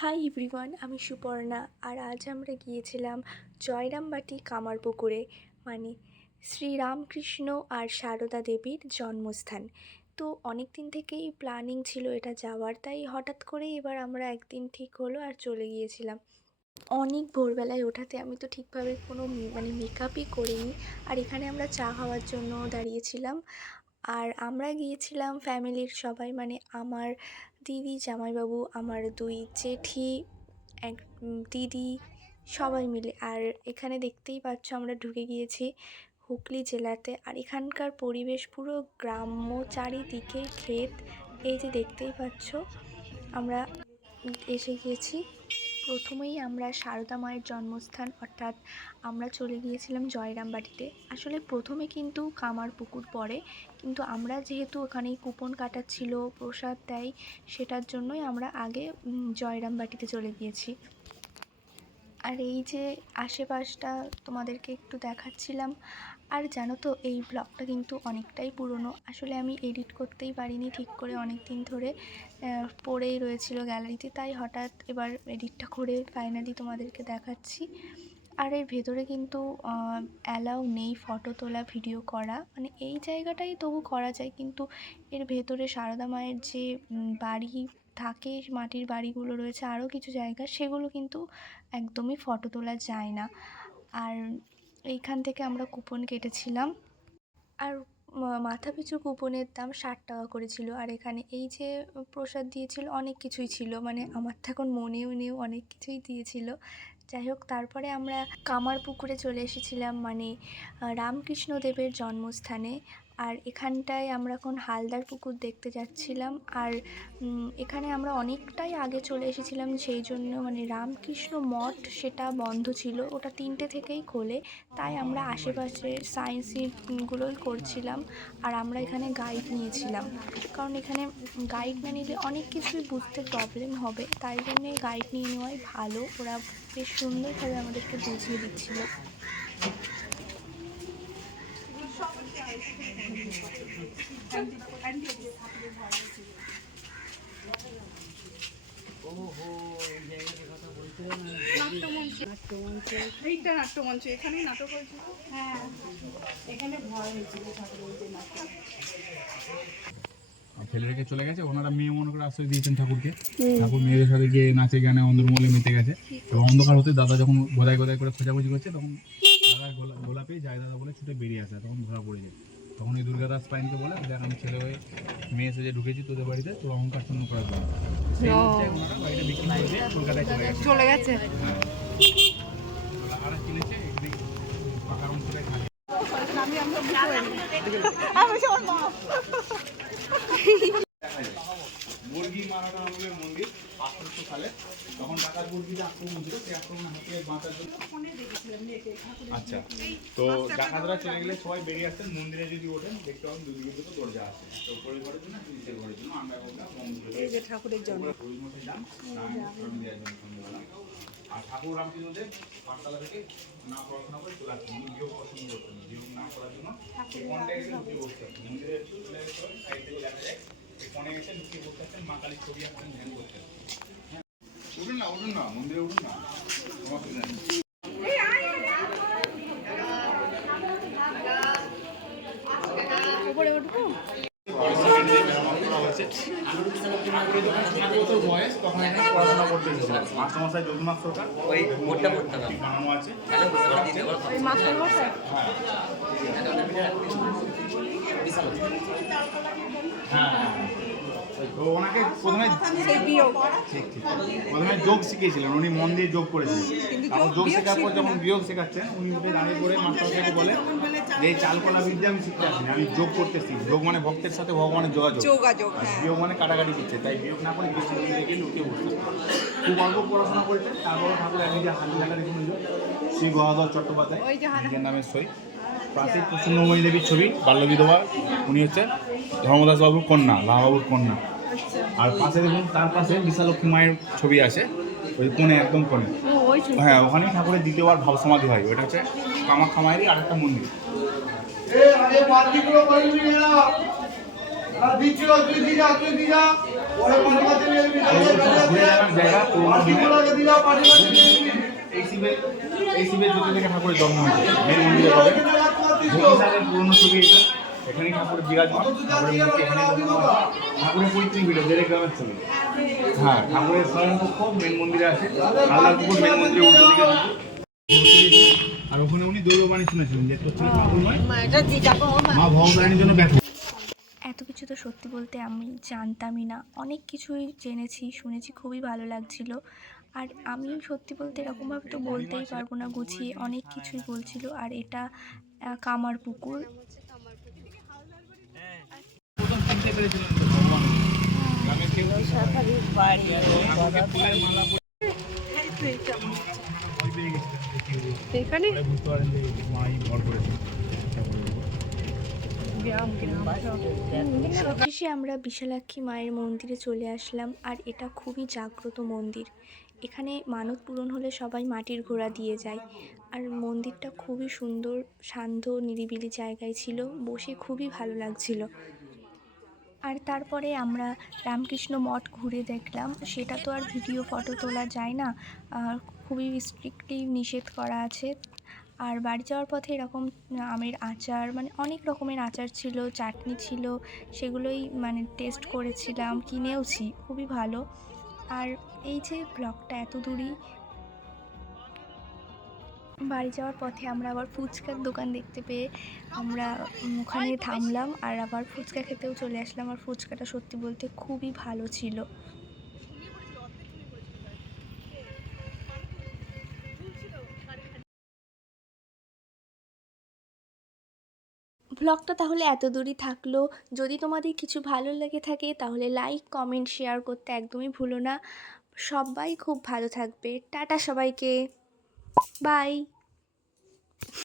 Hi everyone, আমি সুপর্ণা। আর আজ আমরা গিয়েছিলাম জয়রামবাটি কামারপুকুরে, মানে শ্রীরামকৃষ্ণ আর সারদা দেবীর জন্মস্থান। তো অনেক দিন থেকেই প্ল্যানিং ছিল এটা যাওয়ার, তাই হঠাৎ করেই এবার আমরা একদিন ঠিক হলো আর চলে গিয়েছিলাম। অনেক ভোরবেলায় ওঠাতে আমি তো ঠিকভাবে কোনো মেকআপই করিনি। আর এখানে আমরা চা খাওয়ার জন্য দাঁড়িয়েছিলাম। আর আমরা গিয়েছিলাম ফ্যামিলির সবাই, মানে আমার দিদি, জামাইবাবু, আমার দুই জেঠি, এক দিদি, সবাই মিলে। আর এখানে দেখতেই পাচ্ছ আমরা ঢুকে গিয়েছি হুগলি জেলাতে। আর এখানকার পরিবেশ পুরো গ্রাম্য, চারিদিকে ক্ষেত। এই যে দেখতেই পাচ্ছ আমরা এসে গিয়েছি। প্রথমেই আমরা সারদা মায়ের জন্মস্থান অর্থাৎ আমরা চলে গিয়েছিলাম জয়রামবাটিতে। আসলে প্রথমে কিন্তু কামারপুকুর পড়ে, কিন্তু আমরা যেহেতু ওখানেই কুপন কাটাচ্ছিল, প্রসাদ দেয়, সেটার জন্যই আমরা আগে জয়রামবাটিতে চলে গিয়েছি। আর এই যে আশেপাশটা তোমাদেরকে একটু দেখাচ্ছিলাম। আর জানো তো, এই ব্লগটা কিন্তু অনেকটাই পুরনো। আসলে আমি এডিট করতেই পারিনি ঠিক করে, অনেক দিন ধরে পড়েই রয়েছিল গ্যালারিতে, তাই হঠাৎ এবার এডিটটা করে ফাইনালি তোমাদেরকে দেখাচ্ছি। আর এর ভেতরে কিন্তু অ্যালাউ নেই ফটো তোলা, ভিডিও করা, মানে এই জায়গাটাই তবু করা যায়, কিন্তু এর ভেতরে সারদা মায়ের যে বাড়ি থাকে, মাটির বাড়িগুলো রয়েছে, আরও কিছু জায়গা, সেগুলো কিন্তু একদমই ফটো তোলা যায় না। আর এইখান থেকে আমরা কুপন কেটেছিলাম। আর মাথাপিছু কুপনের দাম 60 টাকা করেছিল। আর এখানে এই যে প্রসাদ দিয়েছিল, অনেক কিছুই ছিল, মানে আমার তো এখন মনেও নেই, অনেক কিছুই দিয়েছিল। যাই হোক, তারপরে আমরা কামারপুকুরে চলে এসেছিলাম, মানে রামকৃষ্ণদেবের জন্মস্থানে। আর এখানটায় আমরা এখন হালদার পুকুর দেখতে যাচ্ছিলাম। আর এখানে আমরা অনেকটাই আগে চলে এসেছিলাম, সেই জন্য মানে রামকৃষ্ণ মঠ সেটা বন্ধ ছিল, ওটা 3টে থেকেই খোলে, তাই আমরা আশেপাশে সায়েন্স সিনগুলোই করছিলাম। আর আমরা এখানে গাইড নিয়েছিলাম, কারণ এখানে গাইড না নিলে অনেক কিছুই বুঝতে প্রবলেম হবে, তাই জন্যে গাইড নিয়ে নেওয়াই ভালো। ওরা বেশ সুন্দরভাবে আমাদেরকে বুঝিয়ে দিচ্ছিল। এইটা নাট্যমঞ্চ, এখানেই নাটক হয়েছিল। হ্যাঁ, এখানে ভয় হয়েছিল ফেলে রেখে চলে গেছে। ওনারা মেয়ে মনে করে আশ্রয় দিয়েছেন ঠাকুরকে। ঠাকুর মেয়েদের সাথে গিয়ে নাচে গানে অন্দরমহলে মেতে গেছে। এবং অন্ধকার হতে দাদা যখন গোদায় গোদায় করে খোঁজাখুঁজি করছে, তখন দাদা গোলা পেয়ে যায় দাদা বলে ছুটে বেরিয়ে আসে, তখন ধরা পড়ে যায়। তখন ওই দুর্গাদাস পাইনকে বলে, দেখ আমি ছেলে হয়ে মেয়ে সেজে ঢুকেছি তোদের বাড়িতে, তোর অহংকার শূন্য করার জন্য। সেই ওনারা বাড়িটা বিক্রি করে কলকাতায় চলে গেছে। আর কিনেছে পাকার অংশটাই থাকে। মুরগি মারাটা আমাদের মন্দির 1800 সালে, তখন ঢাকার মুরগিতে আক্রমণ ছিল, সেই আক্রমণ হাতে বাঁচার জন্য। আচ্ছা, তো ডাকাতরা চলে গেলে সবাই বেরিয়ে আসতেন। মন্দিরে যদি ওঠেন দেখতে পাবেন দুদিকে দুটো দরজা আছে, তো উপরের ঘরের জন্য নিচের ঘরের জন্য। আমরা এই যে ঠাকুরের জন্য যান সন্ধ্যেবেলা। আর ঠাকুর রামকৃষ্ণদেব পাঠশালা থেকে না পড়াশোনা করে চলে আসছেন, যোগ পছন্দ করতেন, যোগ না করার জন্য মন্দিরে চলে গেছে। সাইড থেকে দেখা যায় ফোনে এসে লুকিয়ে বসে আছেন, মা কালীর ছবি এখন ধ্যান করছেন। উঠুন না মন্দিরে উঠুন না, পড়াশোনা করতে এসেছিলেন মাস্টারমশাই যদুনাথ সরকার, ওই বোর্ডটা বানানো আছে। হ্যাঁ, তো ওনাকে প্রথমে যোগ শিখিয়েছিলেন, উনি মন দিয়ে যোগ করেছিলেন। তারপর যোগ শেখার পর যখন বিয়োগ শেখাচ্ছেন, উনি উঠে দাঁড়িয়ে পড়ে মাস্টারকে বলে যে এই চালকলা বিদ্যা আমি শিখতে আসিনি, আমি যোগ করতে শিখি। যোগ মানে ভক্তের সাথে ভগবানের যোগাযোগ, বিয়োগ মানে কাটাকাটি দিচ্ছে, তাই বিয়োগ না করে বেশি থেকে লুকিয়ে বসতে। খুব অল্প পড়াশোনা করেছেন। তারপরে ঠাকুর এক নিজে হাতি ঢাকা দেখুন, শ্রী গদাধর চট্টোপাধ্যায় নিজের নামের সই। প্রাচীন প্রসন্নময়ী দেবীর ছবি, বাল্যবিধবা, উনি হচ্ছে ধর্মদাস বাবুর কন্যা, লামাবাবুর কন্যা। আর পাশে দেখুন, তার পাশে বিশালক্ষ্মী মায়ের ছবি আছে, ওই কোণে, একদম কোণে। হ্যাঁ, ওখানেই ঠাকুরের দ্বিতীয়বার ভাব সমাধি হয়। ওটা হচ্ছে কামাখ্যা মায়েরই আরেকটা মন্দির। ঘুরে যাওয়ার জায়গা পুরোনো দিনের এই শিবের জ্যোতি থেকে ঠাকুরের জন্ম হয়েছে মেন মন্দিরে পাবে ভূমিসালের পুরোনো ছবি এটা এখানেই ঠাকুরের বিরাজমান ঠাকুরের মূর্তি এখানে ঠাকুরের পৈতৃক ভিডিও দেড় গ্রামের ছবি হ্যাঁ ঠাকুরের স্বয়ংকক্ষ মেন মন্দিরে আছে আল্লাহ পুকুর মেন মন্দিরে উল্টো দিকে আর ওখানে উনি দৌড়বাণী শুনেছিলেন যে ঠাকুর নয় মা ভগবানের জন্য ব্যাখ্যা এত কিছু তো সত্যি বলতে আমি জানতামই না, অনেক কিছুই জেনেছি শুনেছি, খুবই ভালো লাগছিল। আর আমি সত্যি বলতে এরকমভাবে তো বলতেই পারবো না গুছিয়ে, অনেক কিছুই বলছিল। আর এটা কামারপুকুর। প্রথম চিনতে পেরেছিলেন গ্রামের কেউ এখানে বুঝতে পারেন যে মাই ভর করেছে সবশেষে আমরা বিশালাক্ষী মায়ের মন্দিরে চলে আসলাম। আর এটা খুবই জাগ্রত মন্দির, এখানে মানত পূরণ হলে সবাই মাটির ঘোড়া দিয়ে যায়। আর মন্দিরটা খুবই সুন্দর, শান্ত নিরিবিলি জায়গায় ছিল, বসে খুবই ভালো লাগছিল। আর তারপরে আমরা রামকৃষ্ণ মঠ ঘুরে দেখলাম, সেটা তো আর ভিডিও ফটো তোলা যায় না, খুবই স্ট্রিক্টলি নিষেধ করা আছে। আর বাড়ি যাওয়ার পথে এরকম আমের আচার, মানে অনেক রকমের আচার ছিল, চাটনি ছিল, সেগুলোই মানে টেস্ট করেছিলাম, কিনেওছি, খুবই ভালো। আর এই যে ব্লগটা এত দূরই, বাড়ি যাওয়ার পথে আমরা আবার ফুচকার দোকান দেখতে পেয়ে আমরা ওখানে থামলাম আর আবার ফুচকা খেতেও চলে আসলাম। আর ফুচকাটা সত্যি বলতে খুবই ভালো ছিল। ব্লগটা তাহলে এত দূরই থাকলো। যদি তোমাদের কিছু ভালো লেগে থাকে তাহলে লাইক, কমেন্ট, শেয়ার করতে একদমই ভুলো না। সবাই খুব ভালো থাকবে। টাটা সবাইকে, বাই।